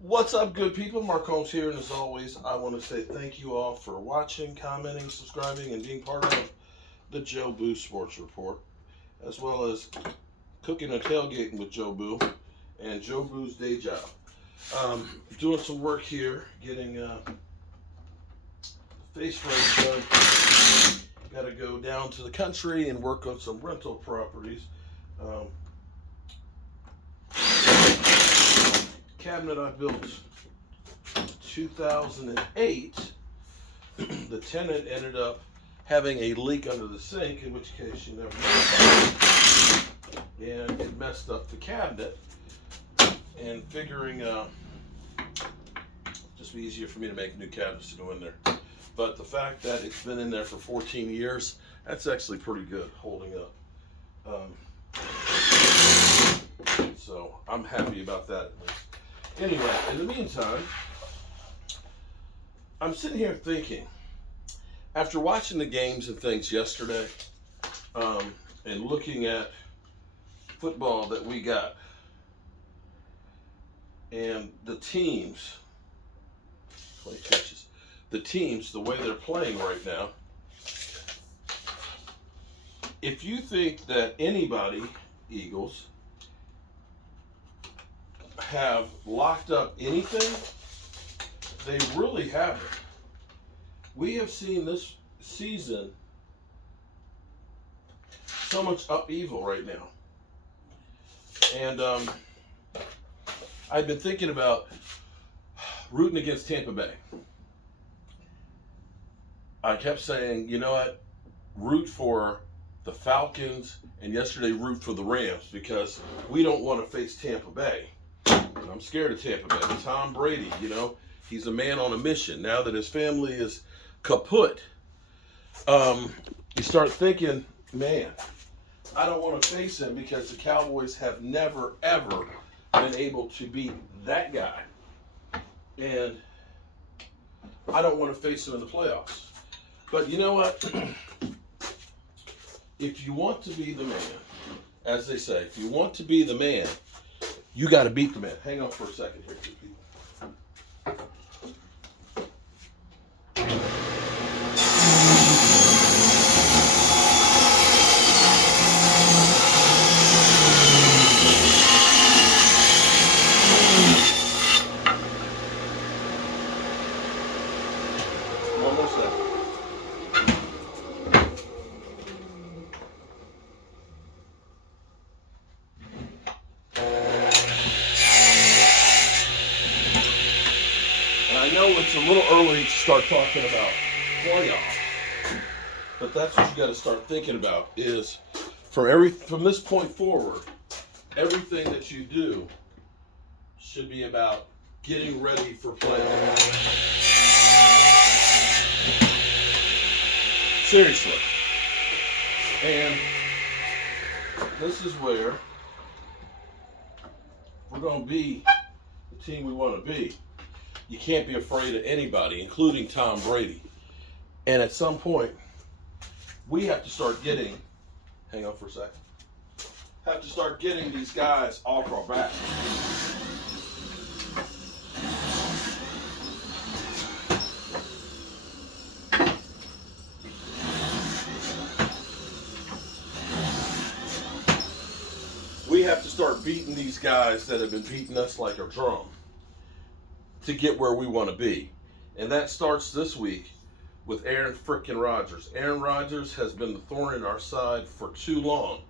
What's up, good people? Mark Holmes here, and as always, I want to say thank you all for watching, commenting, subscribing, and being part of the Joe Boo Sports Report, as well as cooking and tailgating with Joe Boo and Joe Boo's day job. Doing some work here, getting face race done. Got to go down to the country and work on some rental properties. Cabinet I built 2008, the tenant ended up having a leak under the sink, in which case you never know, and it messed up the cabinet, and figuring just be easier for me to make new cabinets to go in there. But the fact that it's been in there for 14 years, that's actually pretty good holding up. So I'm happy about that at least. Anyway, in the meantime, I'm sitting here thinking, after watching the games and things yesterday, and looking at football that we got, and the teams, 20 catches, the teams, the way they're playing right now, if you think that anybody, Eagles, have locked up anything, they really haven't. We have seen this season so much upheaval right now. And I've been thinking about rooting against Tampa Bay. I kept saying, you know what, root for the Falcons, and yesterday root for the Rams, because we don't want to face Tampa Bay. I'm scared of Tampa Bay. Tom Brady, he's a man on a mission. Now that his family is kaput, you start thinking, man, I don't want to face him, because the Cowboys have never, ever been able to beat that guy. And I don't want to face him in the playoffs. But you know what? If you want to be the man, as they say, if you want to be the man, you got to beat the man. Hang on for a second here, two people. One more second. I know it's a little early to start talking about playoffs, but that's what you got to start thinking about, is from this point forward, everything that you do should be about getting ready for playoffs. Seriously. And this is where we're going to be the team we want to be. You can't be afraid of anybody, including Tom Brady. And at some point, we have to start getting, hang on for a second, have to start getting these guys off our back. We have to start beating these guys that have been beating us like a drum to get where we want to be. And that starts this week with Aaron frickin' Rodgers. Aaron Rodgers has been the thorn in our side for too long.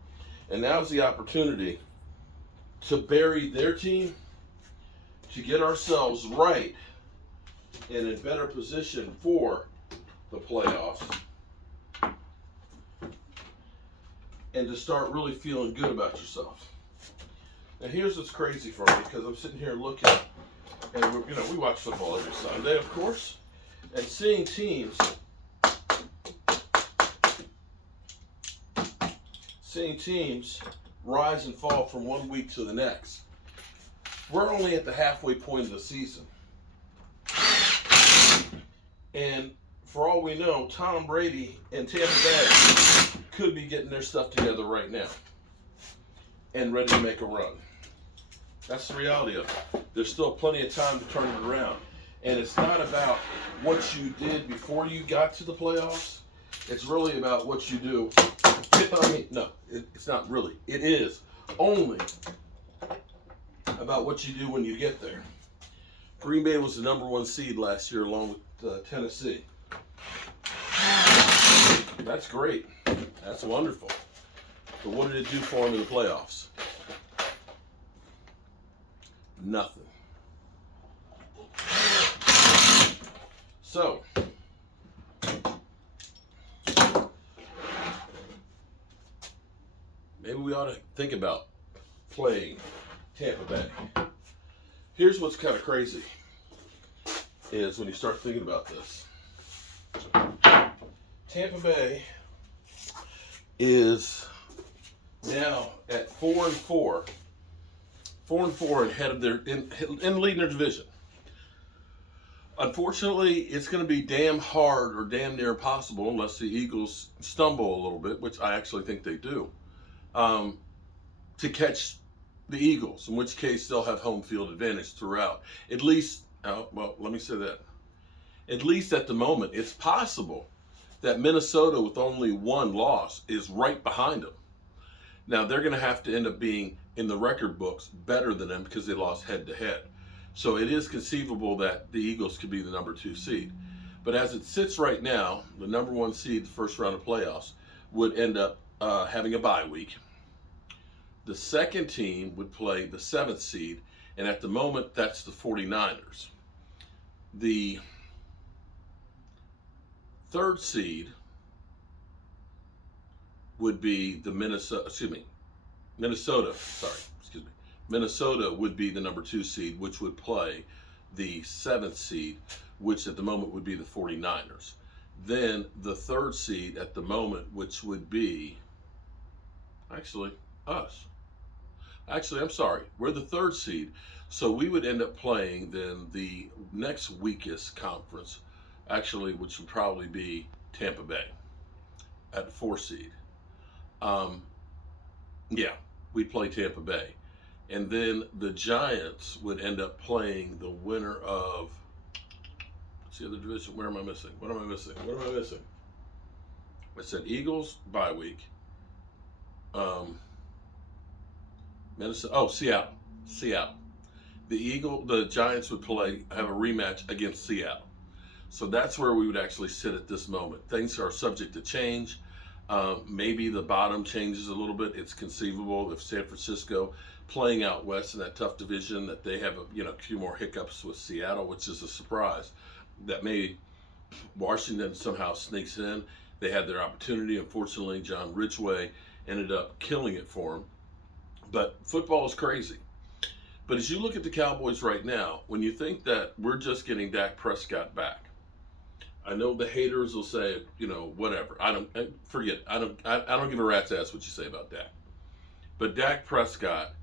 And now's the opportunity to bury their team, to get ourselves right and in better position for the playoffs, and to start really feeling good about yourself. Now here's what's crazy for me, because I'm sitting here looking, and we watch football every Sunday, of course, and seeing teams rise and fall from one week to the next. We're only at the halfway point of the season. And for all we know, Tom Brady and Tampa Bay could be getting their stuff together right now and ready to make a run. That's the reality of it. There's still plenty of time to turn it around. And it's not about what you did before you got to the playoffs. It's really about what you do. It's not really. It is only about what you do when you get there. Green Bay was the number 1 seed last year along with Tennessee. That's great. That's wonderful. But what did it do for them in the playoffs? Nothing. So, maybe we ought to think about playing Tampa Bay. Here's what's kind of crazy is when you start thinking about this. Tampa Bay is now at 4-4. 4-4 and head of their in leading their division. Unfortunately, it's going to be damn hard or damn near impossible unless the Eagles stumble a little bit, which I actually think they do, to catch the Eagles, in which case they'll have home field advantage throughout. At least, let me say that. At least at the moment, it's possible that Minnesota, with only 1 loss, is right behind them. Now, they're going to have to end up being, in the record books, better than them because they lost head-to-head. So it is conceivable that the Eagles could be the number 2 seed. But as it sits right now, the number 1 seed, the first round of playoffs, would end up having a bye week. The second team would play the 7th seed, and at the moment, that's the 49ers. The third seed would be the Minnesota would be the number 2 seed, which would play the 7th seed, which at the moment would be the 49ers. Then the third seed at the moment, which would be us. Actually, I'm sorry. We're the 3rd seed. So we would end up playing then the next weakest conference, which would probably be Tampa Bay at the 4th seed. We'd play Tampa Bay. And then the Giants would end up playing the winner of, what's the other division? What am I missing? I said Eagles, bye week. Seattle. The Giants would have a rematch against Seattle. So that's where we would actually sit at this moment. Things are subject to change. Maybe the bottom changes a little bit. It's conceivable if San Francisco, playing out west in that tough division, that they have a few more hiccups with Seattle, which is a surprise. That maybe Washington somehow sneaks in. They had their opportunity. Unfortunately, John Ridgway ended up killing it for them. But football is crazy. But as you look at the Cowboys right now, when you think that we're just getting Dak Prescott back, I know the haters will say, whatever. I don't give a rat's ass what you say about Dak. But Dak Prescott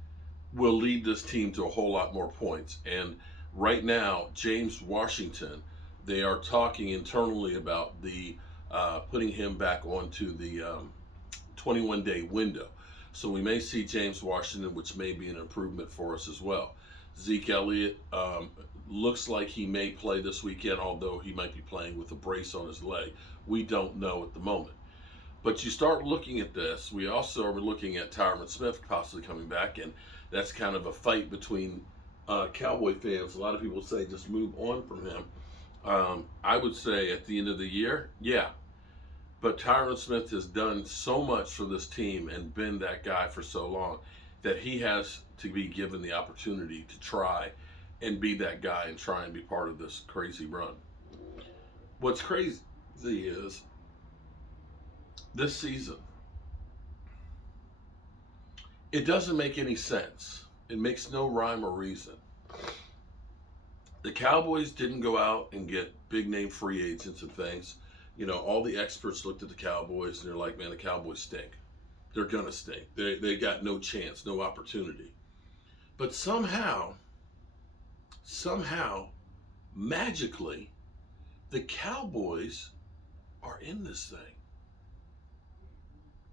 will lead this team to a whole lot more points. And right now, James Washington, they are talking internally about the putting him back onto the 21-day window. So we may see James Washington, which may be an improvement for us as well. Zeke Elliott looks like he may play this weekend, although he might be playing with a brace on his leg. We don't know at the moment. But you start looking at this. We also are looking at Tyron Smith possibly coming back, and that's kind of a fight between Cowboy fans. A lot of people say just move on from him. I would say at the end of the year, yeah. But Tyron Smith has done so much for this team and been that guy for so long that he has to be given the opportunity to try and be that guy and try and be part of this crazy run. What's crazy is this season, it doesn't make any sense. It makes no rhyme or reason. The Cowboys didn't go out and get big name free agents and things. All the experts looked at the Cowboys and they're like, man, the Cowboys stink. They're going to stink. They got no chance, no opportunity. But somehow, magically, the Cowboys are in this thing.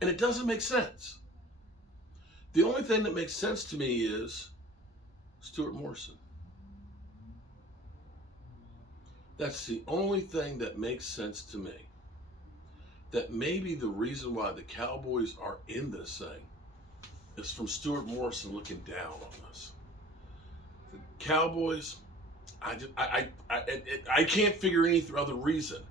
And it doesn't make sense. The only thing that makes sense to me is Stewart Morrison. That's the only thing that makes sense to me. That maybe the reason why the Cowboys are in this thing is from Stewart Morrison looking down on us. The Cowboys, I can't figure any other reason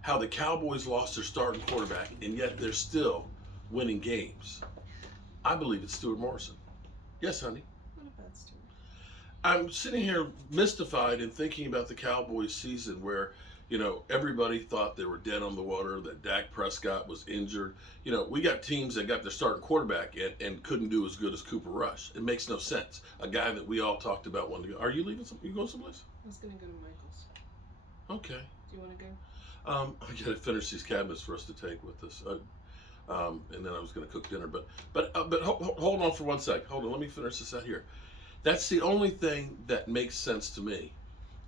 how the Cowboys lost their starting quarterback and yet they're still winning games. I believe it's Stewart Morrison. Yes, honey. What about Stewart? I'm sitting here mystified and thinking about the Cowboys season where, everybody thought they were dead on the water, that Dak Prescott was injured. We got teams that got their starting quarterback and couldn't do as good as Cooper Rush. It makes no sense. A guy that we all talked about wanting to go. Are you leaving? You going someplace? I was going to go to Michael's. Okay. Do you want to go? I got to finish these cabinets for us to take with us. And then I was going to cook dinner. But hold on for 1 sec. Hold on. Let me finish this out here. That's the only thing that makes sense to me,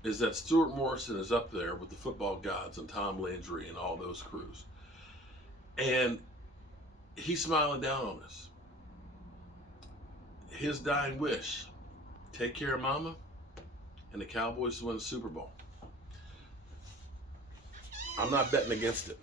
is that Stewart Morrison is up there with the football gods and Tom Landry and all those crews. And he's smiling down on us. His dying wish, take care of mama, and the Cowboys win the Super Bowl. I'm not betting against it.